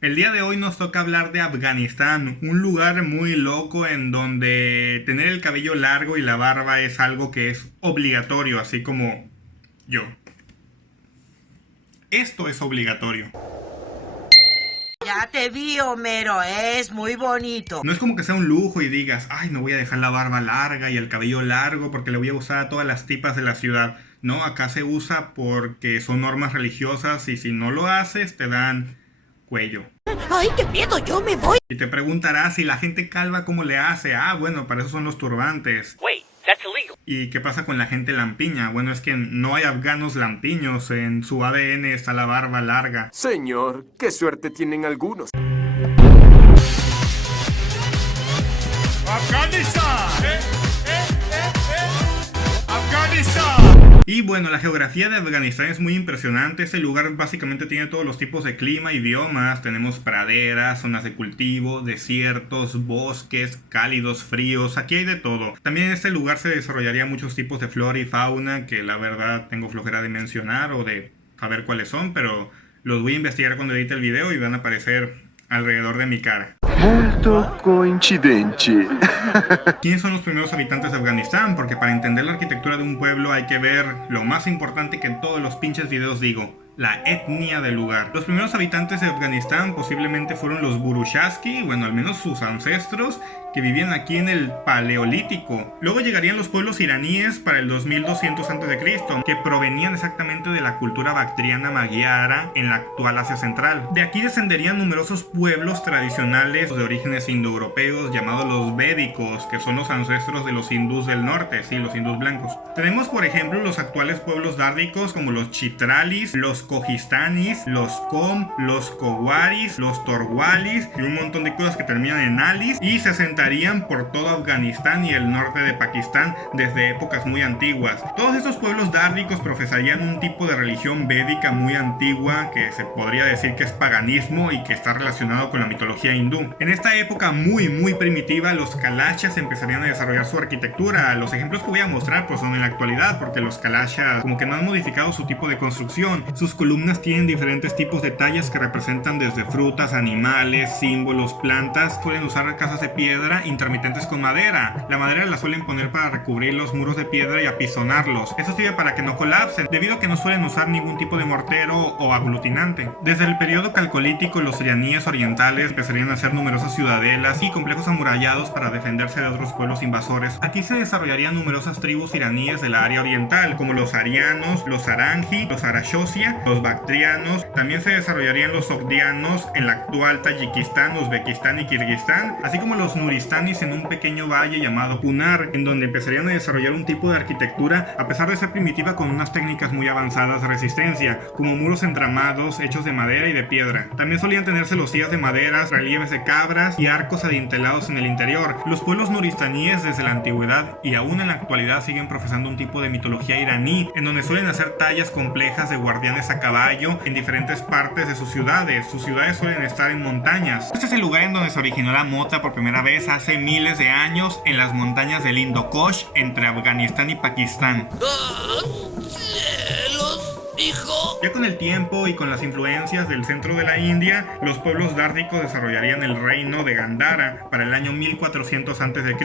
El día de hoy nos toca hablar de Afganistán, un lugar muy loco en donde tener el cabello largo y la barba es algo que es obligatorio, así como yo. Esto es obligatorio. Ya te vi, Homero, es muy bonito. No es como que sea un lujo y digas, ay, no voy a dejar la barba larga y el cabello largo porque le voy a usar a todas las tipas de la ciudad. No, acá se usa porque son normas religiosas y si no lo haces te dan cuello. ¡Ay, qué miedo! ¡Yo me voy! Y te preguntarás si la gente calva cómo le hace. Ah, bueno, para eso son los turbantes. Wait, that's illegal. ¿Y qué pasa con la gente lampiña? Bueno, es que no hay afganos lampiños. En su ADN está la barba larga. Señor, qué suerte tienen algunos. ¡Afganistán! ¡Afganistán! Y bueno, la geografía de Afganistán es muy impresionante. Este lugar básicamente tiene todos los tipos de clima y biomas. Tenemos praderas, zonas de cultivo, desiertos, bosques, cálidos, fríos. Aquí hay de todo. También en este lugar se desarrollaría muchos tipos de flora y fauna que la verdad tengo flojera de mencionar o de saber cuáles son, pero los voy a investigar cuando edite el video y van a aparecer alrededor de mi cara. Molto coincidente. ¿Quiénes son los primeros habitantes de Afganistán? Porque para entender la arquitectura de un pueblo hay que ver lo más importante que en todos los pinches videos digo: la etnia del lugar. Los primeros habitantes de Afganistán posiblemente fueron los Burushaski, bueno, al menos sus ancestros, que vivían aquí en el Paleolítico. Luego llegarían los pueblos iraníes para el 2200 a.C., que provenían exactamente de la cultura bactriana magyara en la actual Asia Central. De aquí descenderían numerosos pueblos tradicionales de orígenes indoeuropeos llamados los védicos, que son los ancestros de los hindús del norte, sí, los hindús blancos. Tenemos, por ejemplo, los actuales pueblos dárdicos como los chitralis, los kohistanis, los kom, los kowaris, los torwalis y un montón de cosas que terminan en alis y se asentarían por todo Afganistán y el norte de Pakistán desde épocas muy antiguas. Todos estos pueblos dárdicos profesarían un tipo de religión védica muy antigua que se podría decir que es paganismo y que está relacionado con la mitología hindú. En esta época muy primitiva, los kalashas empezarían a desarrollar su arquitectura. Los ejemplos que voy a mostrar pues son en la actualidad, porque los kalashas como que no han modificado su tipo de construcción. Sus columnas tienen diferentes tipos de tallas que representan desde frutas, animales, símbolos, plantas. Suelen usar casas de piedra intermitentes con madera. La madera la suelen poner para recubrir los muros de piedra y apisonarlos. Eso sirve para que no colapsen, debido a que no suelen usar ningún tipo de mortero o aglutinante. Desde el periodo calcolítico, los iraníes orientales empezarían a hacer numerosas ciudadelas y complejos amurallados para defenderse de otros pueblos invasores. Aquí se desarrollarían numerosas tribus iraníes de la área oriental, como los arianos, los aranji, los arashosia, los bactrianos. También se desarrollarían los sogdianos en la actual Tayikistán, Uzbekistán y Kirguistán, así como los nuristanis en un pequeño valle llamado Kunar, en donde empezarían a desarrollar un tipo de arquitectura, a pesar de ser primitiva, con unas técnicas muy avanzadas de resistencia, como muros entramados hechos de madera y de piedra. También solían tener celosías de maderas, relieves de cabras y arcos adintelados en el interior. Los pueblos nuristaníes desde la antigüedad y aún en la actualidad siguen profesando un tipo de mitología iraní, en donde suelen hacer tallas complejas de guardianes a caballo en diferentes partes de sus ciudades. Sus ciudades suelen estar en montañas. Este es el lugar en donde se originó la mota por primera vez hace miles de años, en las montañas del Indo Kush entre Afganistán y Pakistán. Ya con el tiempo y con las influencias del centro de la India, los pueblos dárdicos desarrollarían el reino de Gandhara para el año 1400 a.C.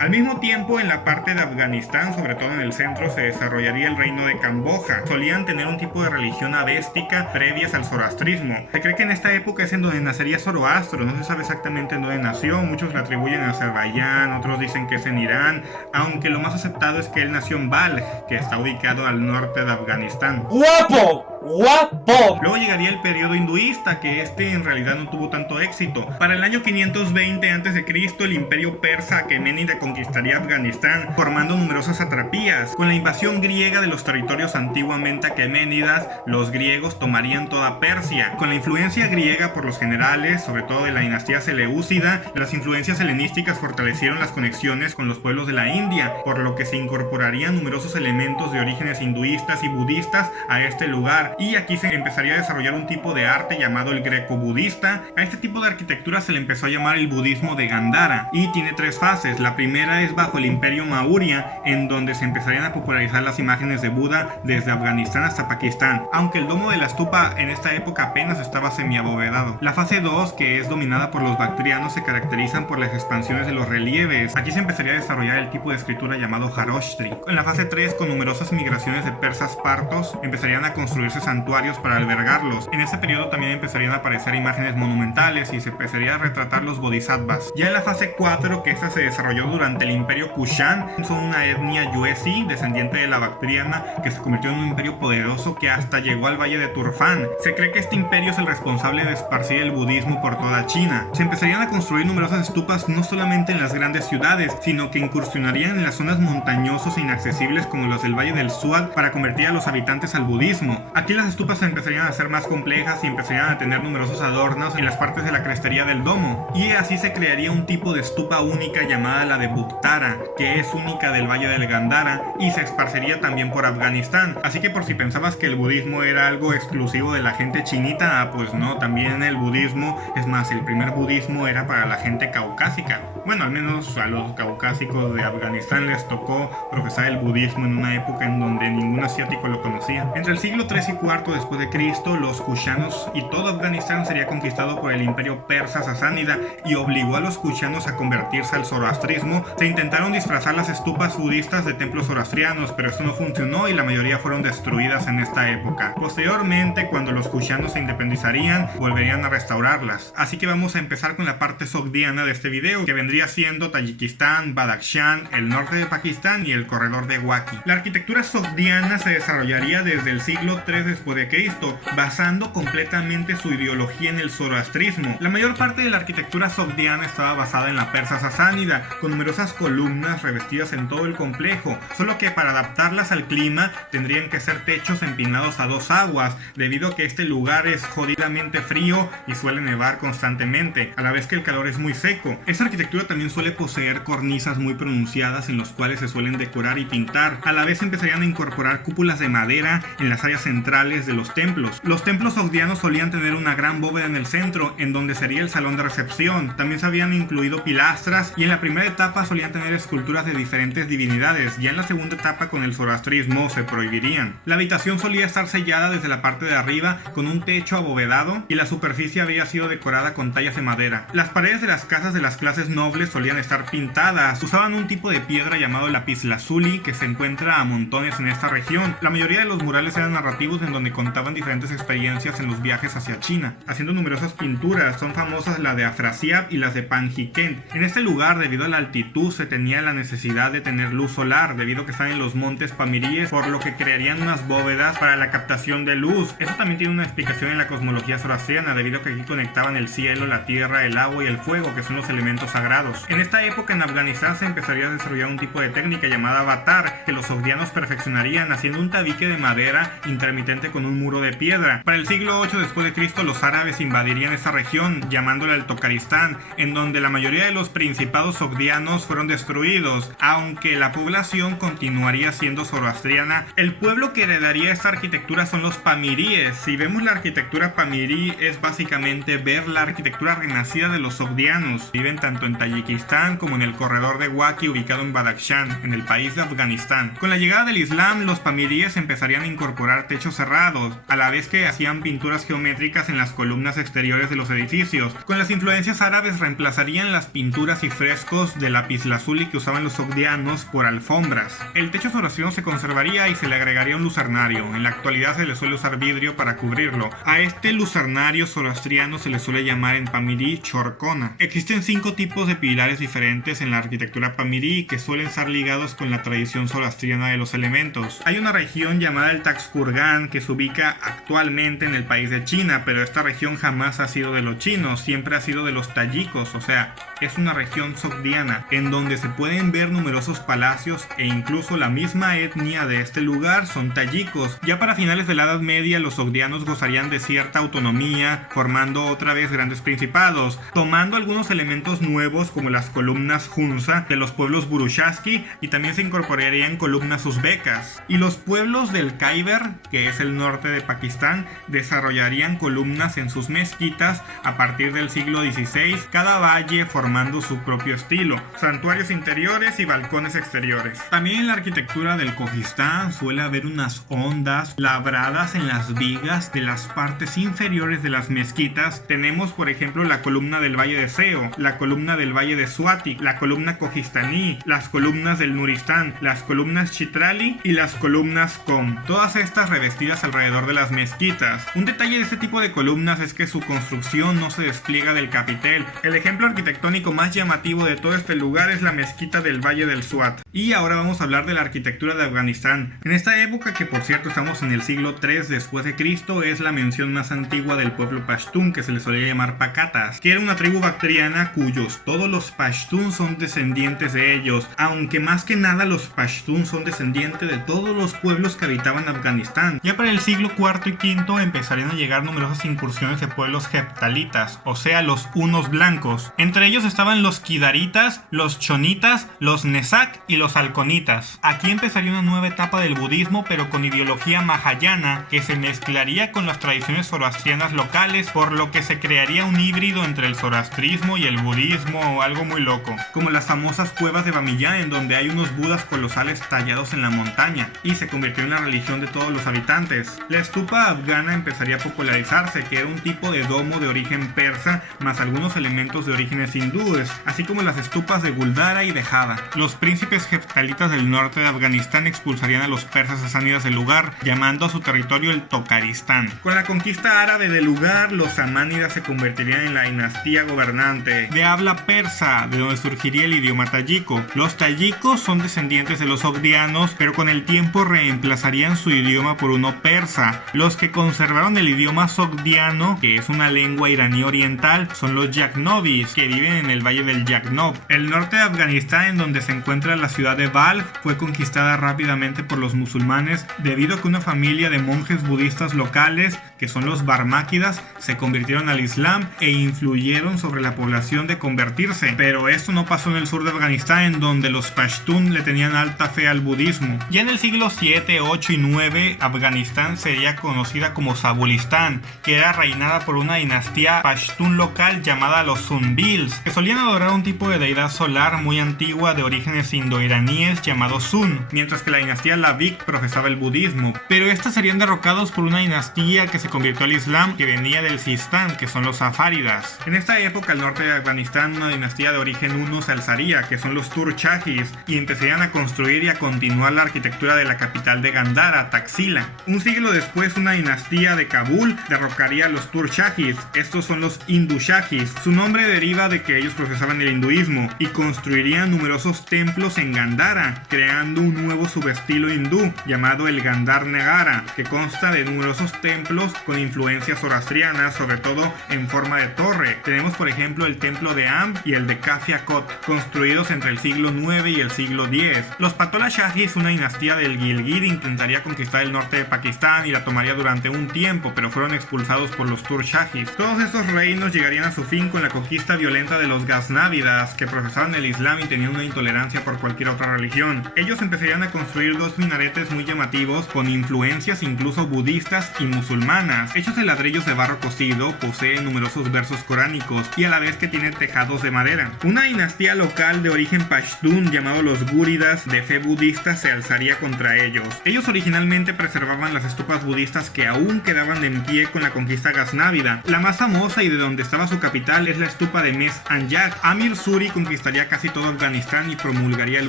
Al mismo tiempo, en la parte de Afganistán, sobre todo en el centro, se desarrollaría el reino de Camboja. Solían tener un tipo de religión avéstica previas al zoroastrismo. Se cree que en esta época es en donde nacería Zoroastro. No se sabe exactamente en dónde nació. Muchos le atribuyen a Azerbaiyán, otros dicen que es en Irán, aunque lo más aceptado es que él nació en Balj, que está ubicado al norte de Afganistán. ¡Guapo! ¡Guapo! Luego llegaría el periodo hinduista, que en realidad no tuvo tanto éxito. Para el año 520 a.C., el imperio persa Aqueménida conquistaría Afganistán, formando numerosas satrapías. Con la invasión griega de los territorios antiguamente aqueménidas, los griegos tomarían toda Persia. Con la influencia griega por los generales, sobre todo de la dinastía Seleucida, las influencias helenísticas fortalecieron las conexiones con los pueblos de la India, por lo que se incorporarían numerosos elementos de orígenes hinduistas y budistas a este lugar. lugar, y aquí se empezaría a desarrollar un tipo de arte llamado el greco-budista. A este tipo de arquitectura se le empezó a llamar el budismo de Gandhara, y tiene tres fases. La primera es bajo el imperio Maurya, en donde se empezarían a popularizar las imágenes de Buda desde Afganistán hasta Pakistán, aunque el domo de la stupa en esta época apenas estaba semiabovedado. La fase 2, que es dominada por los bactrianos, se caracterizan por las expansiones de los relieves. Aquí se empezaría a desarrollar el tipo de escritura llamado Jaroshtri. En la fase 3, con numerosas migraciones de persas partos, empezarían a construirse santuarios para albergarlos. En este periodo también empezarían a aparecer imágenes monumentales y se empezaría a retratar los bodhisattvas. Ya en la fase 4, que esta se desarrolló durante el imperio Kushan, son una etnia yuezhi, descendiente de la bactriana, que se convirtió en un imperio poderoso que hasta llegó al valle de Turfán. Se cree que este imperio es el responsable de esparcir el budismo por toda China. Se empezarían a construir numerosas estupas no solamente en las grandes ciudades, sino que incursionarían en las zonas montañosas e inaccesibles como los del valle del Suad para convertir a los habitantes al budismo. Aquí las estupas se empezarían a hacer más complejas y empezarían a tener numerosos adornos en las partes de la crestería del domo, y así se crearía un tipo de estupa única llamada la de Bhuktara, que es única del valle del Gandhara y se esparcería también por Afganistán. Así que por si pensabas que el budismo era algo exclusivo de la gente chinita, pues no, también el budismo, es más, el primer budismo era para la gente caucásica. Bueno, al menos a los caucásicos de Afganistán les tocó profesar el budismo en una época en donde ningún asiático lo conocía. Entre el siglo 3 y 4 después de Cristo, los kushanos y todo Afganistán sería conquistado por el imperio persa sasánida y obligó a los kushanos a convertirse al zoroastrismo. Se intentaron disfrazar las estupas budistas de templos zoroastrianos, pero esto no funcionó y la mayoría fueron destruidas en esta época. Posteriormente, cuando los kushanos se independizarían, volverían a restaurarlas. Así que vamos a empezar con la parte sogdiana de este video, que vendría siendo Tayikistán, Badakhshan, el norte de Pakistán y el corredor de Waki. La arquitectura sogdiana se desarrollaría desde el siglo 3 después de Cristo, basando completamente su ideología en el zoroastrismo. La mayor parte de la arquitectura sogdiana estaba basada en la persa sasánida, con numerosas columnas revestidas en todo el complejo, solo que para adaptarlas al clima tendrían que ser techos empinados a dos aguas, debido a que este lugar es jodidamente frío y suele nevar constantemente, a la vez que el calor es muy seco. Esta arquitectura también suele poseer cornisas muy pronunciadas en los cuales se suelen decorar y pintar. A la vez empezarían a incorporar cúpulas de madera en las áreas centrales de los templos. Los templos sogdianos solían tener una gran bóveda en el centro, en donde sería el salón de recepción. También se habían incluido pilastras y en la primera etapa solían tener esculturas de diferentes divinidades. Ya en la segunda etapa, con el zoroastrismo, se prohibirían. La habitación solía estar sellada desde la parte de arriba con un techo abovedado y la superficie había sido decorada con tallas de madera. Las paredes de las casas de las clases nobles solían estar pintadas. Usaban un tipo de piedra llamado lapislázuli que se encuentra a montones en esta región. La mayoría de los murales eran narrativos en donde contaban diferentes experiencias en los viajes hacia China, haciendo numerosas pinturas. Son famosas las de Afrasiab y las de Panjikent. En este lugar, debido a la altitud, se tenía la necesidad de tener luz solar, debido a que están en los montes Pamiríes, por lo que crearían unas bóvedas para la captación de luz. Eso también tiene una explicación en la cosmología zoroastriana, debido a que aquí conectaban el cielo, la tierra, el agua y el fuego, que son los elementos sagrados. En esta época en Afganistán se empezaría a desarrollar un tipo de técnica llamada avatar, que los sogdianos perfeccionarían haciendo un tabique de madera intermitente con un muro de piedra. Para el siglo 8 después de Cristo, los árabes invadirían esta región, llamándola el Tokaristán, en donde la mayoría de los principados sogdianos fueron destruidos, aunque la población continuaría siendo zoroastriana. El pueblo que heredaría esta arquitectura son los pamiríes. Si vemos la arquitectura pamirí, es básicamente ver la arquitectura renacida de los sogdianos. Viven tanto en Tayikistán como en el corredor de Waki, ubicado en Badakhshan, en el país de Afganistán. Con la llegada del Islam, los pamiríes empezarían a incorporar techos cerrados, a la vez que hacían pinturas geométricas en las columnas exteriores de los edificios. Con las influencias árabes reemplazarían las pinturas y frescos de lapislázuli que usaban los sogdianos por alfombras. El techo zoroastriano se conservaría y se le agregaría un lucernario. En la actualidad se le suele usar vidrio para cubrirlo. A este lucernario zoroastriano se le suele llamar en pamirí chorkona. Existen 5 tipos de pilares diferentes en la arquitectura pamirí que suelen estar ligados con la tradición zoroastriana de los elementos. Hay una región llamada el Taxkurgan que se ubica actualmente en el país de China, pero esta región jamás ha sido de los chinos, siempre ha sido de los tayikos, o sea, es una región sogdiana en donde se pueden ver numerosos palacios e incluso la misma etnia de este lugar son tayikos. Ya para finales de la Edad Media, los sogdianos gozarían de cierta autonomía, formando otra vez grandes principados, tomando algunos elementos nuevos como las columnas Hunza de los pueblos Burushaski, y también se incorporarían columnas uzbecas. Y los pueblos del Khyber, que es es el norte de Pakistán, desarrollarían columnas en sus mezquitas a partir del siglo XVI, cada valle formando su propio estilo, santuarios interiores y balcones exteriores. También en la arquitectura del Kojistán suele haber unas ondas labradas en las vigas de las partes inferiores de las mezquitas. Tenemos por ejemplo la columna del Valle de Seo, la columna del Valle de Swati, la columna Kojistaní, las columnas del Nuristán, las columnas Chitrali y las columnas Qom, todas estas revestidas alrededor de las mezquitas. Un detalle de este tipo de columnas es que su construcción no se despliega del capitel. El ejemplo arquitectónico más llamativo de todo este lugar es la mezquita del Valle del Swat. Y ahora vamos a hablar de la arquitectura de Afganistán. En esta época, que por cierto estamos en el siglo III después de Cristo, es la mención más antigua del pueblo pashtún, que se le solía llamar Pakatas, que era una tribu bactriana cuyos todos los pashtún son descendientes de ellos, aunque más que nada los pashtún son descendientes de todos los pueblos que habitaban Afganistán. Ya para el siglo IV y V empezarían a llegar numerosas incursiones de pueblos heftalitas, o sea los hunos blancos. Entre ellos estaban los kidaritas, los chonitas, los nesak y los halconitas. Aquí empezaría una nueva etapa del budismo, pero con ideología mahayana, que se mezclaría con las tradiciones zoroastrianas locales, por lo que se crearía un híbrido entre el zoroastrismo y el budismo, o algo muy loco, como las famosas cuevas de Bamiyan, en donde hay unos budas colosales tallados en la montaña, y se convirtió en la religión de todos los habitantes. La stupa afgana empezaría a popularizarse, que era un tipo de domo de origen persa, más algunos elementos de orígenes hindúes, así como las estupas de Guldara y de Java. Los príncipes heftalitas del norte de Afganistán expulsarían a los persas sasánidas del lugar, llamando a su territorio el Tokaristán. Con la conquista árabe del lugar, los samánidas se convertirían en la dinastía gobernante de habla persa, de donde surgiría el idioma tayiko. Los tayikos son descendientes de los sogdianos, pero con el tiempo reemplazarían su idioma por uno persa. Los que conservaron el idioma sogdiano, que es una lengua iraní oriental, son los Yaghnovis, que viven en el valle del Yaghnov. El norte de Afganistán, en donde se encuentra la ciudad de Balkh, fue conquistada rápidamente por los musulmanes debido a que una familia de monjes budistas locales, que son los Barmáquidas, se convirtieron al Islam e influyeron sobre la población de convertirse. Pero esto no pasó en el sur de Afganistán, en donde los pashtún le tenían alta fe al budismo. Ya en el siglo 7, 8 y 9, Afganistán sería conocida como Zabulistán, que era reinada por una dinastía pashtún local llamada los Sunbils, que solían adorar un tipo de deidad solar muy antigua de orígenes indoiraníes llamado Sun, mientras que la dinastía Lavik profesaba el budismo. Pero estos serían derrocados por una dinastía que se convirtió al Islam, que venía del Sistán, que son los Safáridas. En esta época, al norte de Afganistán, una dinastía de origen huno se alzaría, que son los Turchagis, y empezarían a construir y a continuar la arquitectura de la capital de Gandhara, Taxila. Un siglo después, una dinastía de Kabul derrocaría a los Turchagis. Estos son los Hindushagis. Su nombre deriva de que ellos profesaban el hinduismo y construirían numerosos templos en Gandhara, creando un nuevo subestilo hindú llamado el Gandhar Nagara, que consta de numerosos templos con influencias zoroastrianas, sobre todo en forma de torre. Tenemos por ejemplo el templo de Am y el de Kafia Kot, construidos entre el siglo IX y el siglo X. Los Patola Shahis, una dinastía del Gilgit, intentaría conquistar el norte de Pakistán y la tomaría durante un tiempo, pero fueron expulsados por los Turshahis. Todos estos reinos llegarían a su fin con la conquista violenta de los Ghaznavidas, que profesaban el Islam y tenían una intolerancia por cualquier otra religión. Ellos empezarían a construir dos minaretes muy llamativos con influencias incluso budistas y musulmanas. Hechos de ladrillos de barro cocido, poseen numerosos versos coránicos y a la vez que tienen tejados de madera. Una dinastía local de origen pashtún llamado los Gúridas, de fe budista, se alzaría contra ellos. Ellos originalmente preservaban las estupas budistas que aún quedaban en pie con la conquista gaznávida. La más famosa y de donde estaba su capital es la estupa de Mes Anjak. Amir Suri conquistaría casi todo Afganistán y promulgaría el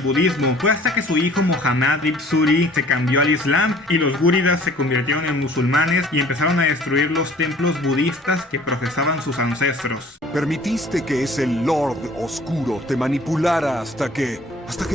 budismo. Fue hasta que su hijo Muhammad ibn Suri se cambió al Islam y los Gúridas se convirtieron en musulmanes y empezaron a destruir los templos budistas que profesaban sus ancestros. Permitiste que ese Lord Oscuro te manipulara hasta que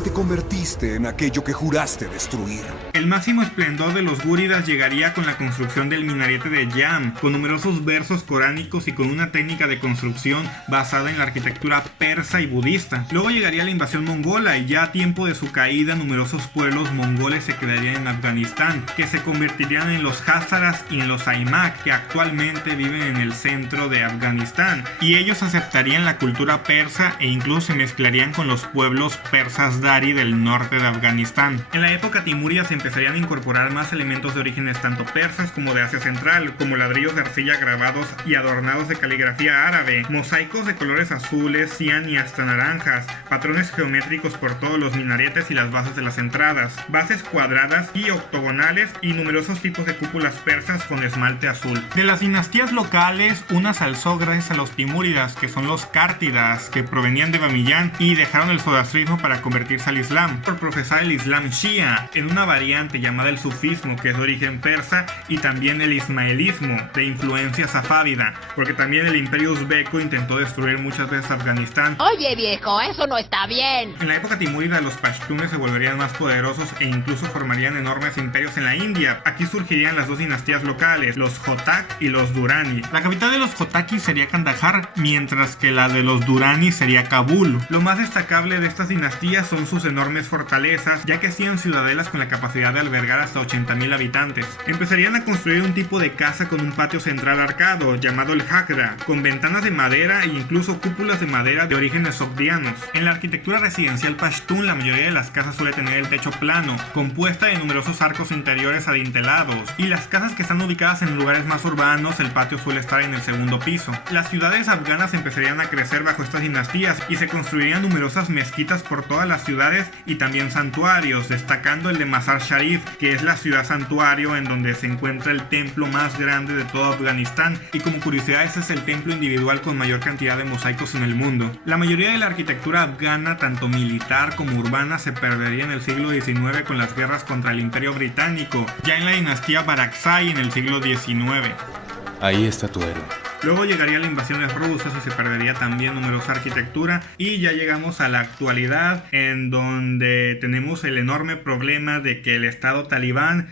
te convertiste en aquello que juraste destruir. El máximo esplendor de los Gúridas llegaría con la construcción del minarete de Jam, con numerosos versos coránicos y con una técnica de construcción basada en la arquitectura persa y budista. Luego llegaría la invasión mongola y ya a tiempo de su caída numerosos pueblos mongoles se quedarían en Afganistán, que se convertirían en los Házaras y en los Aimak, que actualmente viven en el centro de Afganistán, y ellos aceptarían la cultura persa e incluso se mezclarían con los pueblos persas Dari del norte de Afganistán. En la época timuria se empezarían a incorporar más elementos de orígenes tanto persas como de Asia Central, como ladrillos de arcilla grabados y adornados de caligrafía árabe, mosaicos de colores azules, cian y hasta naranjas, patrones geométricos por todos los minaretes y las bases de las entradas, bases cuadradas y octogonales y numerosos tipos de cúpulas persas con esmalte azul. De las dinastías locales, una se alzó gracias a los timúridas, que son los cártidas, que provenían de Bamiyan y dejaron el zoroastrismo para convertirse al Islam, por profesar el Islam Shia, en una variante llamada el sufismo, que es de origen persa, y también el ismaelismo, de influencia safávida, porque también el imperio uzbeco intentó destruir muchas veces Afganistán. Oye viejo, eso no está bien. En la época timúrida los pashtunes se volverían más poderosos e incluso formarían enormes imperios en la India. Aquí surgirían las dos dinastías locales, los Jotak y los Durrani. La capital de los Jotakis sería Kandahar, mientras que la de los Durrani sería Kabul. Lo más destacable de estas dinastías son sus enormes fortalezas, ya que hacían ciudadelas con la capacidad de albergar hasta 80.000 habitantes. Empezarían a construir un tipo de casa con un patio central arcado, llamado el Hakra, con ventanas de madera e incluso cúpulas de madera de orígenes sogdianos. En la arquitectura residencial pashtun, la mayoría de las casas suele tener el techo plano, compuesta de numerosos arcos interiores adintelados, y las casas que están ubicadas en lugares más urbanos, el patio suele estar en el segundo piso. Las ciudades afganas empezarían a crecer bajo estas dinastías y se construirían numerosas mezquitas por todas las ciudades y también santuarios, destacando el de Mazar Sharif, que es la ciudad santuario en donde se encuentra el templo más grande de todo Afganistán, y como curiosidad ese es el templo individual con mayor cantidad de mosaicos en el mundo. La mayoría de la arquitectura afgana, tanto militar como urbana, se perdería en el siglo XIX con las guerras contra el Imperio Británico, ya en la dinastía Barakzai en el siglo XIX. Ahí está tu héroe. Luego llegarían las invasiones rusas y se perdería también numerosa arquitectura, y ya llegamos a la actualidad, en donde tenemos el enorme problema de que el Estado talibán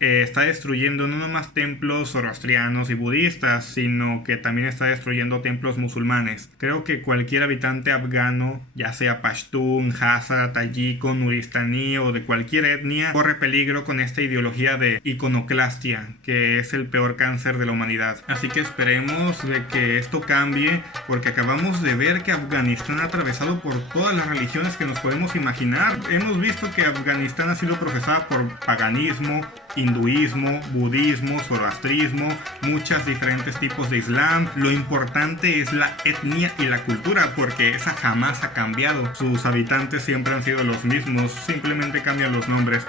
está destruyendo no nomás templos zoroastrianos y budistas, sino que también está destruyendo templos musulmanes. Creo que cualquier habitante afgano, ya sea pashtun, hazara, tayiko, nuristaní o de cualquier etnia, corre peligro con esta ideología de iconoclastia, que es el peor cáncer de la humanidad. Así que esperemos de que esto cambie, porque acabamos de ver que Afganistán ha atravesado por todas las religiones que nos podemos imaginar. Hemos visto que Afganistán ha sido profesada por paganismo, hinduismo, budismo, zoroastrismo, muchos diferentes tipos de islam. Lo importante es la etnia y la cultura, porque esa jamás ha cambiado. Sus habitantes siempre han sido los mismos, simplemente cambian los nombres.